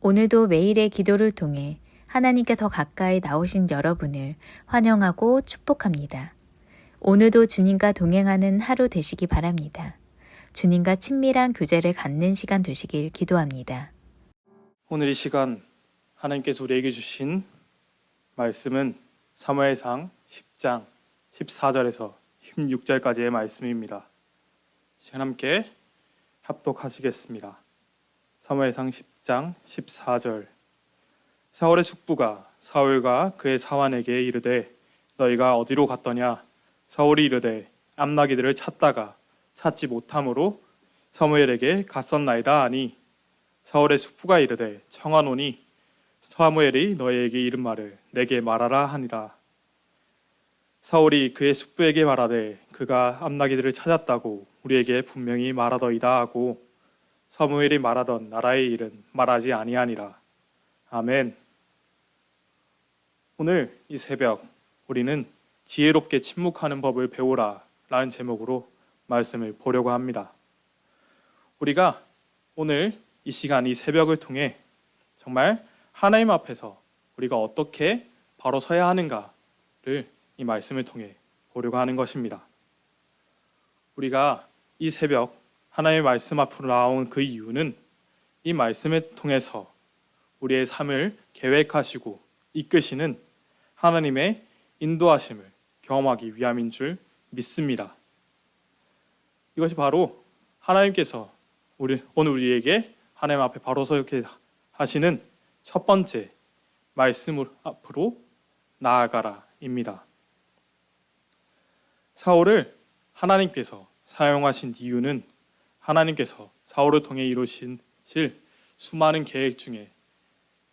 오늘도 매일의 기도를 통해 하나님께 더 가까이 나오신 여러분을 환영하고 축복합니다. 오늘도 주님과 동행하는 하루 되시기 바랍니다. 주님과 친밀한 교제를 갖는 시간 되시길 기도합니다. 오늘 이 시간 하나님께서 우리에게 주신 말씀은 사무엘상 10장 14절에서 16절까지의 말씀입니다. 시간 함께 합독하시겠습니다. 사무엘상 10장 14절. 사울의 숙부가 사울과 그의 사환에게 이르되 너희가 어디로 갔더냐? 사울이 이르되 암나기들을 찾다가 찾지 못함으로 사무엘에게 갔었나이다 하니 사울의 숙부가 이르되 청하노니 사무엘이 너희에게 이른 말을 내게 말하라 하니라. 사울이 그의 숙부에게 말하되 그가 암나기들을 찾았다고 우리에게 분명히 말하더이다 하고 사무엘이 말하던 나라의 일은 말하지 아니하니라. 아멘. 오늘 이 새벽 우리는 지혜롭게 침묵하는 법을 배우라 라는 제목으로 말씀을 보려고 합니다. 우리가 오늘 이 시간 이 새벽을 통해 정말 하나님 앞에서 우리가 어떻게 바로 서야 하는가를 이 말씀을 통해 보려고 하는 것입니다. 우리가 이 새벽 하나님의 말씀 앞으로 나온 그 이유는 이 말씀을 통해서 우리의 삶을 계획하시고 이끄시는 하나님의 인도하심을 경험하기 위함인 줄 믿습니다. 이것이 바로 하나님께서 오늘 우리에게 하나님 앞에 바로 서게 하시는 첫 번째 말씀 앞으로 나아가라입니다. 사울을 하나님께서 사용하신 이유는 하나님께서 사울을 통해 이루실 수많은 계획 중에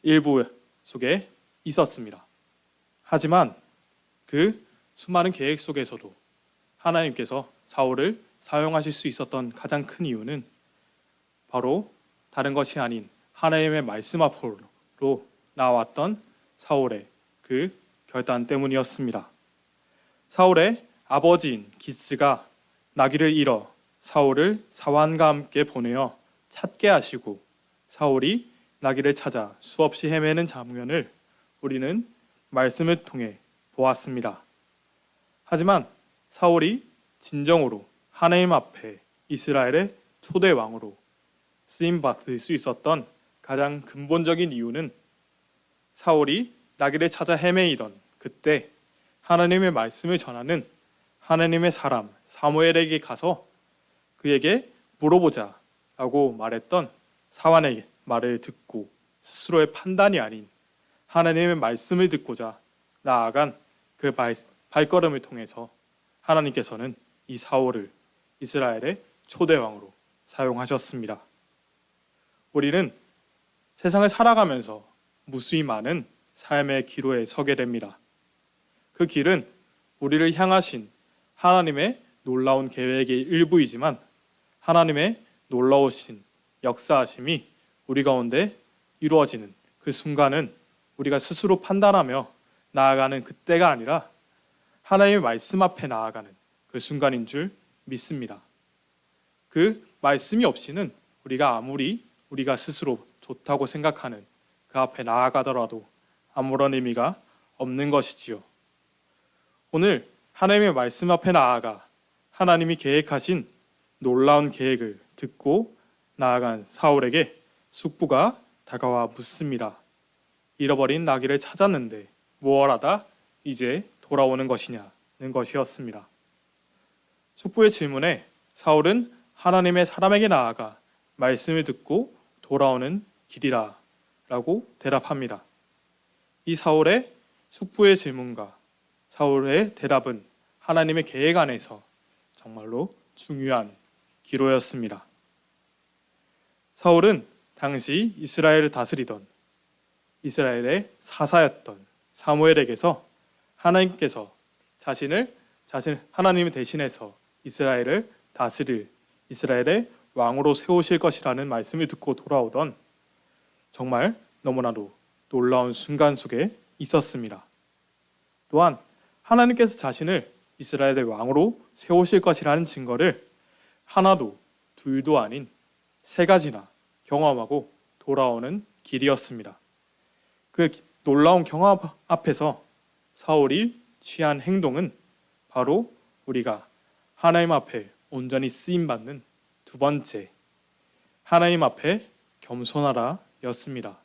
일부 속에 있었습니다. 하지만 그 수많은 계획 속에서도 하나님께서 사울을 사용하실 수 있었던 가장 큰 이유는 바로 다른 것이 아닌 하나님의 말씀 앞으로 나왔던 사울의 그 결단 때문이었습니다. 사울의 아버지인 기스가 나귀를 잃어 사울을 사환과 함께 보내어 찾게 하시고 사울이 나귀를 찾아 수없이 헤매는 장면을 우리는 말씀을 통해 보았습니다. 하지만 사울이 진정으로 하나님 앞에 이스라엘의 초대 왕으로 쓰임받을 수 있었던 가장 근본적인 이유는 사울이 나귀를 찾아 헤매이던 그때 하나님의 말씀을 전하는 하나님의 사람 사무엘에게 가서 그에게 물어보자 라고 말했던 사환의 말을 듣고 스스로의 판단이 아닌 하나님의 말씀을 듣고자 나아간 그 발걸음을 통해서 하나님께서는 이 사울을 이스라엘의 초대왕으로 사용하셨습니다. 우리는 세상을 살아가면서 무수히 많은 삶의 기로에 서게 됩니다. 그 길은 우리를 향하신 하나님의 놀라운 계획의 일부이지만 하나님의 놀라우신 역사하심이 우리 가운데 이루어지는 그 순간은 우리가 스스로 판단하며 나아가는 그때가 아니라 하나님의 말씀 앞에 나아가는 그 순간인 줄 믿습니다. 그 말씀이 없이는 우리가 아무리 우리가 스스로 좋다고 생각하는 그 앞에 나아가더라도 아무런 의미가 없는 것이지요. 오늘 하나님의 말씀 앞에 나아가 하나님이 계획하신 놀라운 계획을 듣고 나아간 사울에게 숙부가 다가와 묻습니다. 잃어버린 나귀를 찾았는데 무엇하다 이제 돌아오는 것이냐는 것이었습니다. 숙부의 질문에 사울은 하나님의 사람에게 나아가 말씀을 듣고 돌아오는 길이라 라고 대답합니다. 이 사울의 숙부의 질문과 사울의 대답은 하나님의 계획 안에서 정말로 중요한 기로였습니다. 사울은 당시 이스라엘을 다스리던 이스라엘의 사사였던 사무엘에게서 하나님께서 하나님을 대신해서 이스라엘을 다스릴 이스라엘의 왕으로 세우실 것이라는 말씀을 듣고 돌아오던 정말 너무나도 놀라운 순간 속에 있었습니다. 또한 하나님께서 자신을 이스라엘의 왕으로 세우실 것이라는 증거를 하나도 둘도 아닌 세 가지나 경험하고 돌아오는 길이었습니다. 그 놀라운 경험 앞에서 사울이 취한 행동은 바로 우리가 하나님 앞에 온전히 쓰임받는 두 번째, 하나님 앞에 겸손하라 였습니다.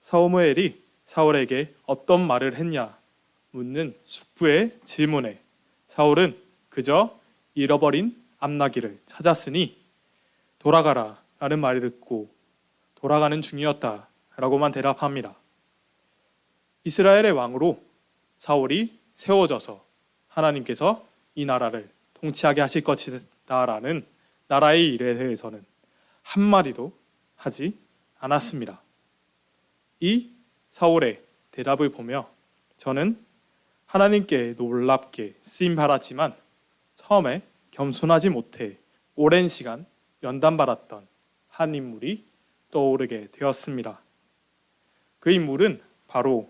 사무엘이 사울에게 어떤 말을 했냐 묻는 숙부의 질문에 사울은 그저 잃어버린 암나귀를 찾았으니 돌아가라 라는 말을 듣고 돌아가는 중이었다 라고만 대답합니다. 이스라엘의 왕으로 사울이 세워져서 하나님께서 이 나라를 통치하게 하실 것이다 라는 나라의 일에 대해서는 한마디도 하지 않았습니다. 이 사울의 대답을 보며 저는 하나님께 놀랍게 쓰임받았지만 처음에 겸손하지 못해 오랜 시간 연단받았던 한 인물이 떠오르게 되었습니다. 그 인물은 바로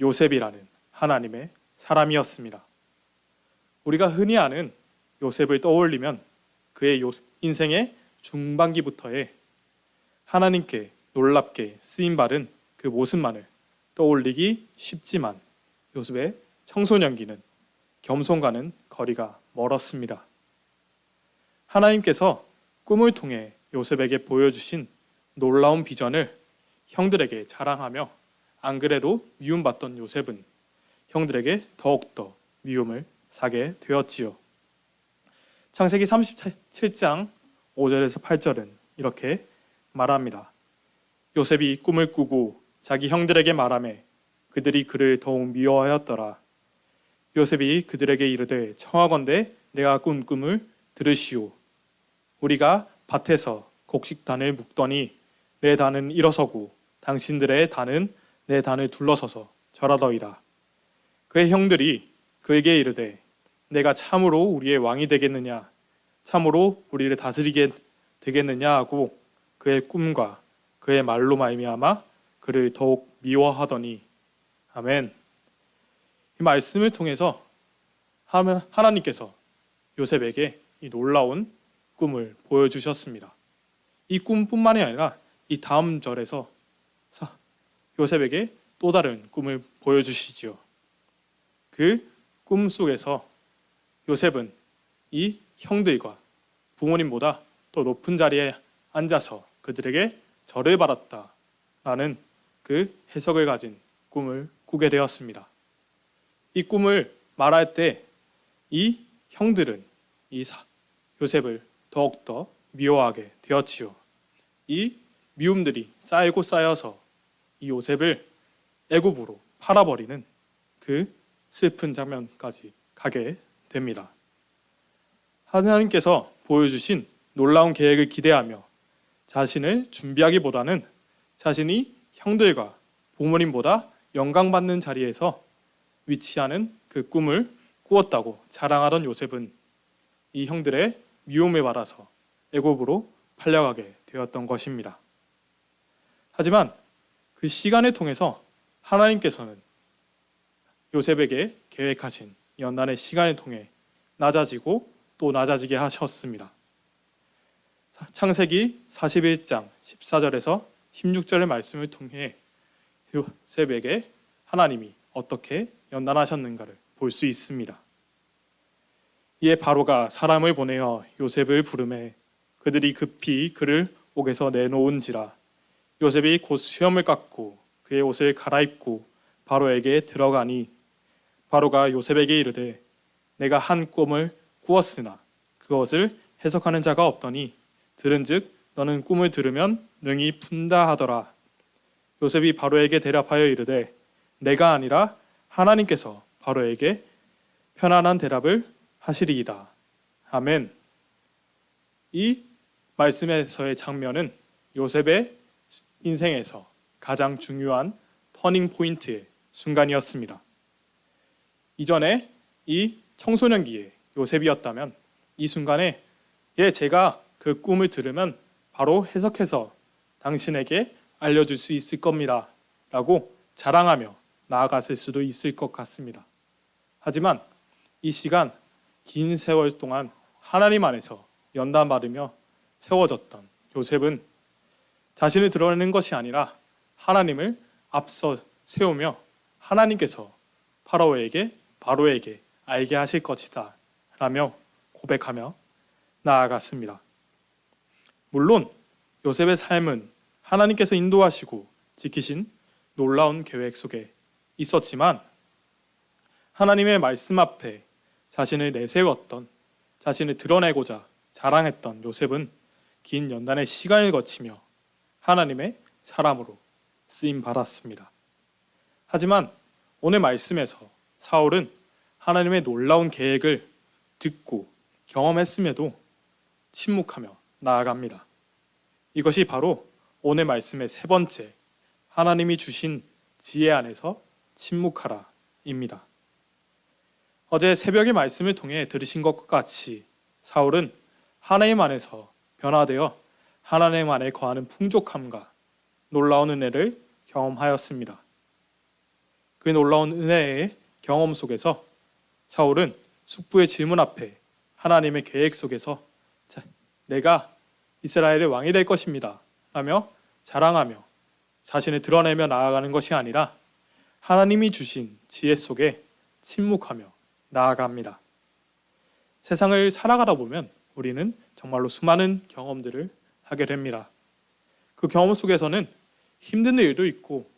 요셉이라는 하나님의 사람이었습니다. 우리가 흔히 아는 요셉을 떠올리면 그의 인생의 중반기부터의 하나님께 놀랍게 쓰임받은 그 모습만을 떠올리기 쉽지만 요셉의 청소년기는 겸손과는 거리가 멀었습니다. 하나님께서 꿈을 통해 요셉에게 보여주신 놀라운 비전을 형들에게 자랑하며 안 그래도 미움받던 요셉은 형들에게 더욱더 미움을 사게 되었지요. 창세기 37장 5절에서 8절은 이렇게 말합니다. 요셉이 꿈을 꾸고 자기 형들에게 말하매 그들이 그를 더욱 미워하였더라. 요셉이 그들에게 이르되 청하건대 내가 꾼 꿈을 들으시오. 우리가 밭에서 곡식단을 묶더니 내 단은 일어서고 당신들의 단은 내 단을 둘러서서 절하더이다. 그의 형들이 그에게 이르되 내가 참으로 우리의 왕이 되겠느냐 참으로 우리를 다스리게 되겠느냐 하고 그의 꿈과 그의 말로 말미암아 그를 더욱 미워하더니 아멘. 이 말씀을 통해서 하나님께서 요셉에게 이 놀라운 꿈을 보여주셨습니다. 이 꿈뿐만이 아니라 이 다음 절에서 요셉에게 또 다른 꿈을 보여주시지요. 그 꿈 속에서 요셉은 이 형들과 부모님보다 더 높은 자리에 앉아서 그들에게 절을 받았다라는 그 해석을 가진 꿈을 꾸게 되었습니다. 이 꿈을 말할 때 이 형들은 이 요셉을 더욱더 미워하게 되었지요. 이 미움들이 쌓이고 쌓여서 이 요셉을 애굽으로 팔아버리는 그 슬픈 장면까지 가게 됩니다. 하나님께서 보여주신 놀라운 계획을 기대하며 자신을 준비하기보다는 자신이 형들과 부모님보다 영광받는 자리에서 위치하는 그 꿈을 꾸었다고 자랑하던 요셉은 이 형들의 미움을 받아서 애굽으로 팔려가게 되었던 것입니다. 하지만 그 시간을 통해서 하나님께서는 요셉에게 계획하신 연단의 시간을 통해 낮아지고 또 낮아지게 하셨습니다. 창세기 41장 14절에서 16절의 말씀을 통해 요셉에게 하나님이 어떻게 연단하셨는가를 볼 수 있습니다. 이에 바로가 사람을 보내어 요셉을 부르매 그들이 급히 그를 옥에서 내놓은지라. 요셉이 곧 수염을 깎고 그의 옷을 갈아입고 바로에게 들어가니 바로가 요셉에게 이르되 내가 한 꿈을 꾸었으나 그것을 해석하는 자가 없더니 들은즉 너는 꿈을 들으면 능히 푼다 하더라. 요셉이 바로에게 대답하여 이르되 내가 아니라 하나님께서 바로에게 편안한 대답을 하시리이다. 아멘. 이 말씀에서의 장면은 요셉의 인생에서 가장 중요한 터닝 포인트의 순간이었습니다. 이전에 이 청소년기의 요셉이었다면 이 순간에 제가 그 꿈을 들으면 바로 해석해서 당신에게 알려줄 수 있을 겁니다 라고 자랑하며 나아갔을 수도 있을 것 같습니다. 하지만 이 시간 긴 세월 동안 하나님 안에서 연단받으며 세워졌던 요셉은 자신을 드러내는 것이 아니라 하나님을 앞서 세우며 하나님께서 바로에게 알게 하실 것이다 라며 고백하며 나아갔습니다. 물론 요셉의 삶은 하나님께서 인도하시고 지키신 놀라운 계획 속에 있었지만 하나님의 말씀 앞에 자신을 내세웠던, 자신을 드러내고자 자랑했던 요셉은 긴 연단의 시간을 거치며 하나님의 사람으로 쓰임 받았습니다. 하지만 오늘 말씀에서 사울은 하나님의 놀라운 계획을 듣고 경험했음에도 침묵하며 나아갑니다. 이것이 바로 오늘 말씀의 세 번째, 하나님이 주신 지혜 안에서 침묵하라입니다. 어제 새벽의 말씀을 통해 들으신 것과 같이 사울은 하나님 안에서 변화되어 하나님 안에 거하는 풍족함과 놀라운 은혜를 경험하였습니다. 그 놀라운 은혜의 경험 속에서 사울은 숙부의 질문 앞에 하나님의 계획 속에서 내가 이스라엘의 왕이 될 것입니다 라며 자랑하며 자신을 드러내며 나아가는 것이 아니라 하나님이 주신 지혜 속에 침묵하며 나아갑니다. 세상을 살아가다 보면 우리는 정말로 수많은 경험들을 하게 됩니다. 그 경험 속에서는 힘든 일도 있고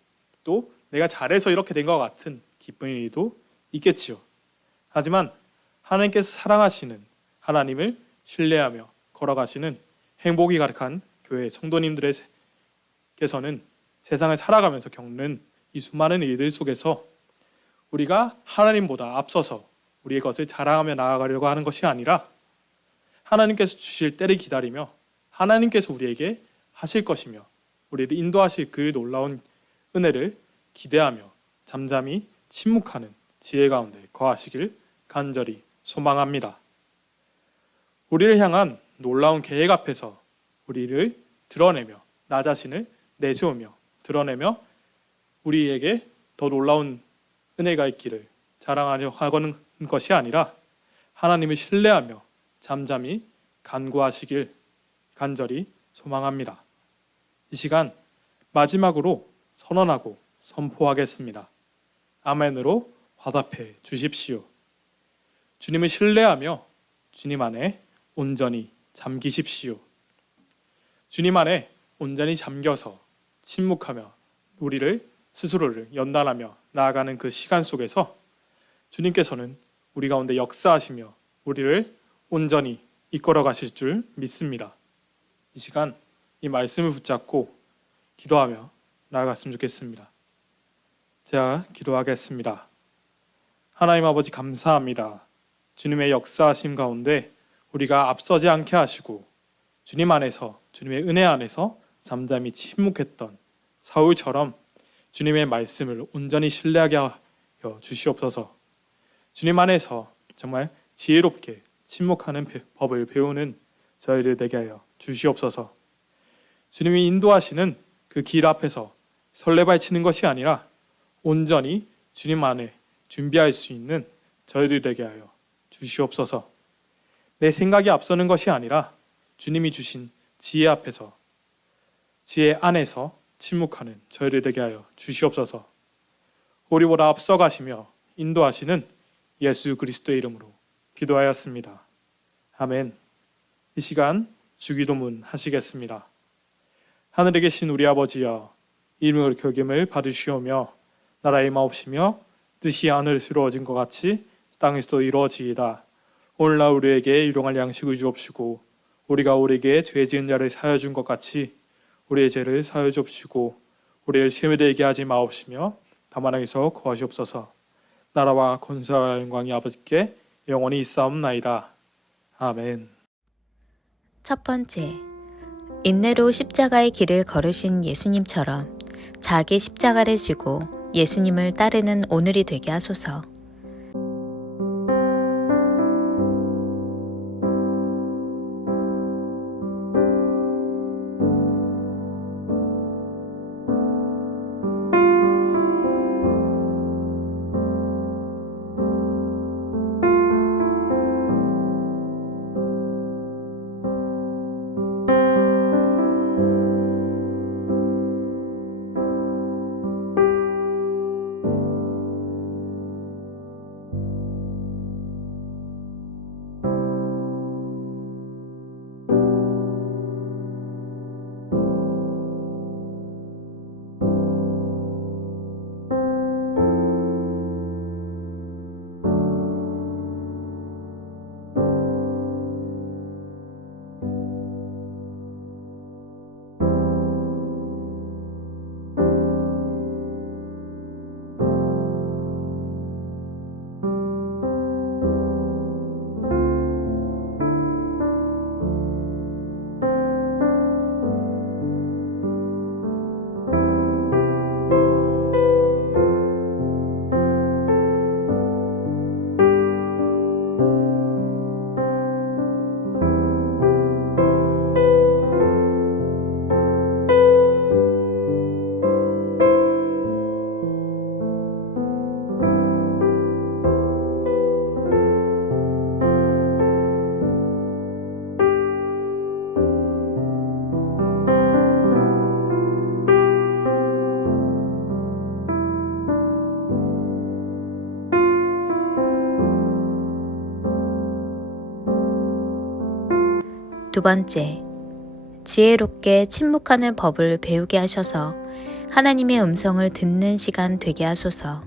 또 내가 잘해서 이렇게 된 것 같은 기쁜 일도 있겠지요. 하지만 하나님께서 사랑하시는 하나님을 신뢰하며 걸어가시는 행복이 가득한 교회 성도님들께서는 세상을 살아가면서 겪는 이 수많은 일들 속에서 우리가 하나님보다 앞서서 우리의 것을 자랑하며 나아가려고 하는 것이 아니라 하나님께서 주실 때를 기다리며 하나님께서 우리에게 하실 것이며 우리를 인도하실 그 놀라운 은혜를 기대하며 잠잠히 침묵하는 지혜 가운데 거하시길 간절히 소망합니다. 우리를 향한 놀라운 계획 앞에서 우리를 드러내며 나 자신을 내세우며 드러내며 우리에게 더 놀라운 은혜가 있기를 자랑하려 하는 것이 아니라 하나님을 신뢰하며 잠잠히 간구하시길 간절히 소망합니다. 이 시간 마지막으로 선언하고 선포하겠습니다. 아멘으로 화답해 주십시오. 주님을 신뢰하며 주님 안에 온전히 잠기십시오. 주님 안에 온전히 잠겨서 침묵하며 우리를 스스로를 연단하며 나아가는 그 시간 속에서 주님께서는 우리 가운데 역사하시며 우리를 온전히 이끌어 가실 줄 믿습니다. 이 시간 이 말씀을 붙잡고 기도하며 나아갔으면 좋겠습니다. 제가 기도하겠습니다. 하나님 아버지 감사합니다. 주님의 역사하심 가운데 우리가 앞서지 않게 하시고 주님 안에서 주님의 은혜 안에서 잠잠히 침묵했던 사울처럼 주님의 말씀을 온전히 신뢰하게 하여 주시옵소서. 주님 안에서 정말 지혜롭게 침묵하는 법을 배우는 저희들 되게 하여 주시옵소서. 주님이 인도하시는 그 길 앞에서 설레발치는 것이 아니라 온전히 주님 안에 준비할 수 있는 저희들 되게 하여 주시옵소서. 내 생각이 앞서는 것이 아니라 주님이 주신 지혜 앞에서 지혜 안에서 침묵하는 저희들 되게 하여 주시옵소서. 우리보다 앞서가시며 인도하시는 예수 그리스도의 이름으로 기도하였습니다. 아멘. 이 시간 주기도문 하시겠습니다. 하늘에 계신 우리 아버지여, 이름을 교김을 받으시오며 나라의 마옵시며 뜻이 하늘에서 이루어진 것 같이 땅에서도 이루어지이다. 오늘날 우리에게 일용할 양식을 주옵시고 우리가 우리에게 죄 지은 자를 사하여 준 것 같이 우리의 죄를 사하여 주옵시고 우리를 시험에 들게 하지 마옵시며 다만 악에서 구하시옵소서. 나라와 권세와 영광이 아버지께 영원히 있사옵나이다. 아멘. 첫 번째, 인내로 십자가의 길을 걸으신 예수님처럼 자기 십자가를 지고 예수님을 따르는 오늘이 되게 하소서. 두 번째, 지혜롭게 침묵하는 법을 배우게 하셔서 하나님의 음성을 듣는 시간 되게 하소서.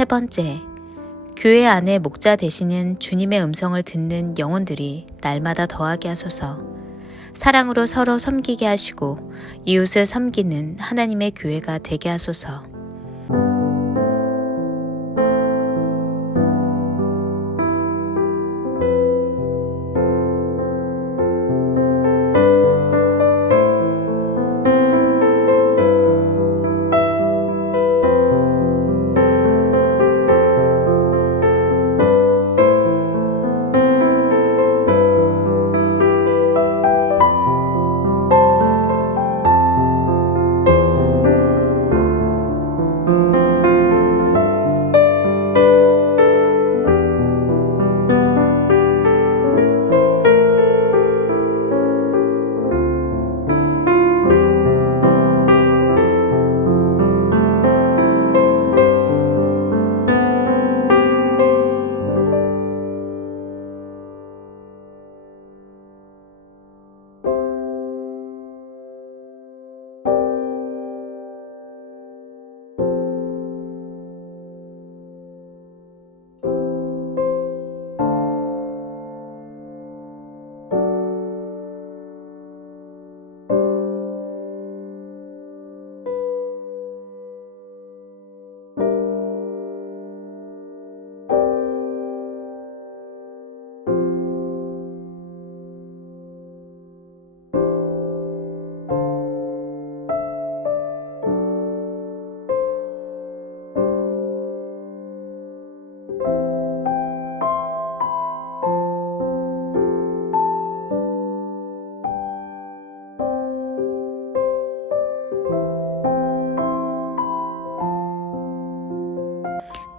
세 번째, 교회 안에 목자 되시는 주님의 음성을 듣는 영혼들이 날마다 더하게 하소서. 사랑으로 서로 섬기게 하시고 이웃을 섬기는 하나님의 교회가 되게 하소서.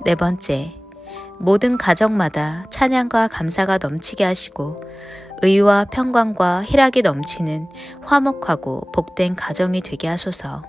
네 번째, 모든 가정마다 찬양과 감사가 넘치게 하시고 의와 평강과 희락이 넘치는 화목하고 복된 가정이 되게 하소서.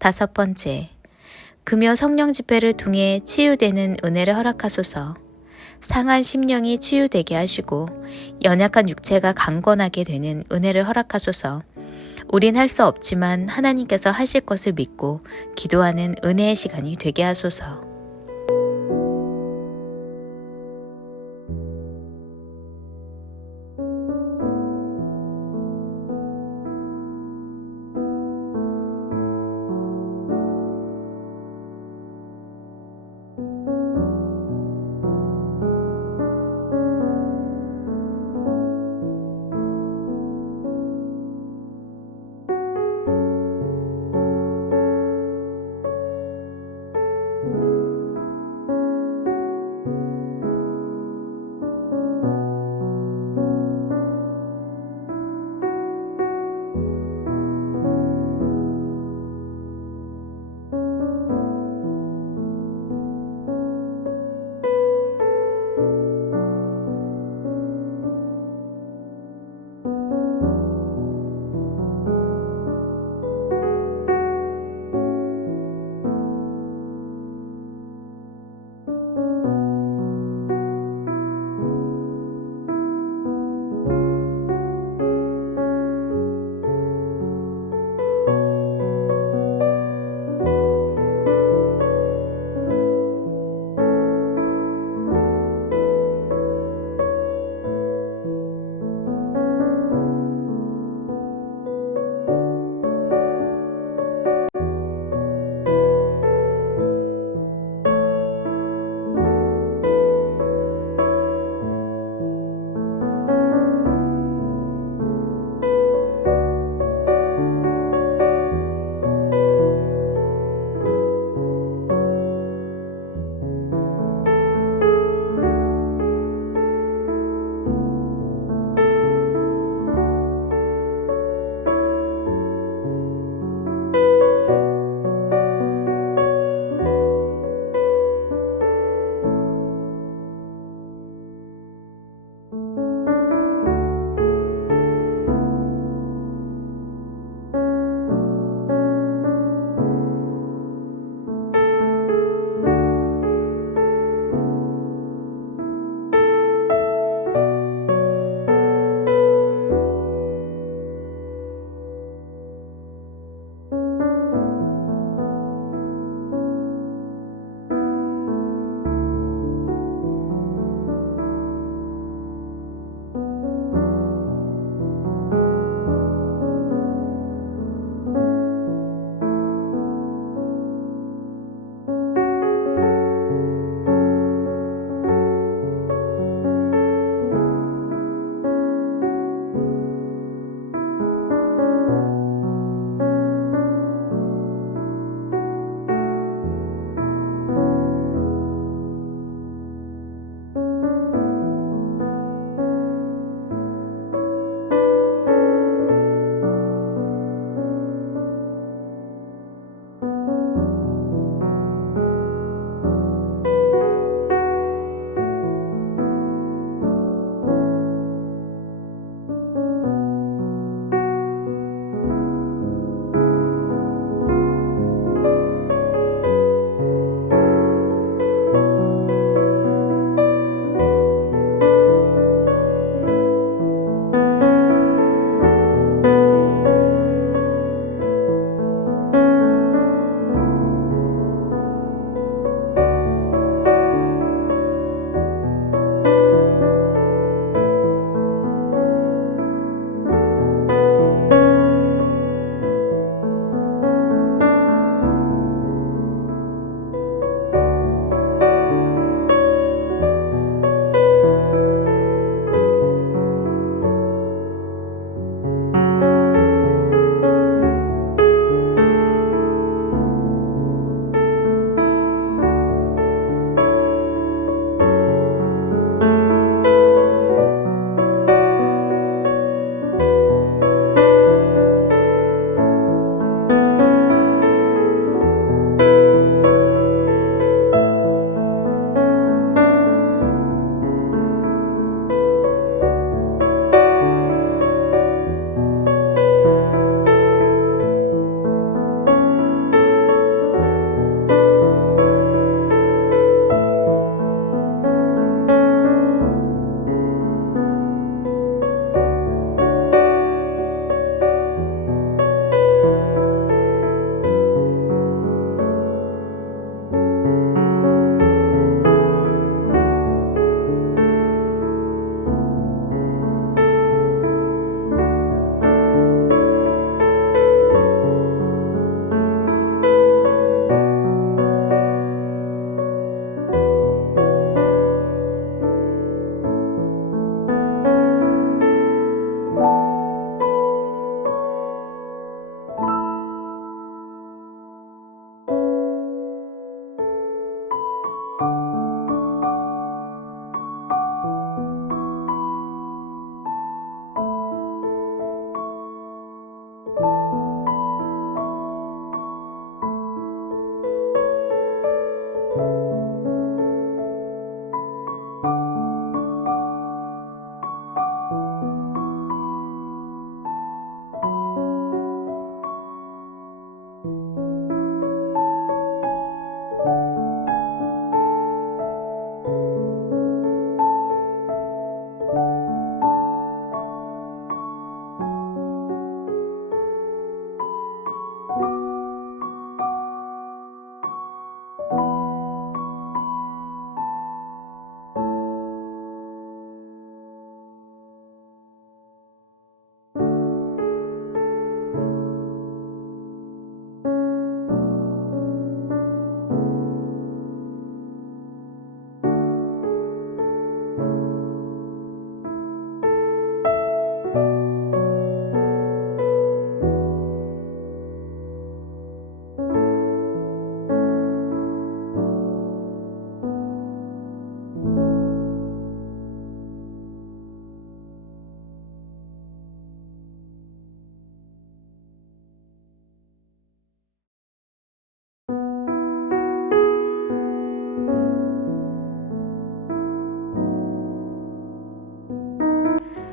5번째, 금요 성령 집회를 통해 치유되는 은혜를 허락하소서. 상한 심령이 치유되게 하시고 연약한 육체가 강건하게 되는 은혜를 허락하소서. 우린 할 수 없지만 하나님께서 하실 것을 믿고 기도하는 은혜의 시간이 되게 하소서.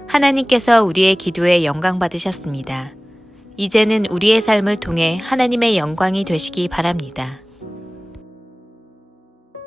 하나님께서 우리의 기도에 영광 받으셨습니다. 이제는 우리의 삶을 통해 하나님의 영광이 되시기 바랍니다.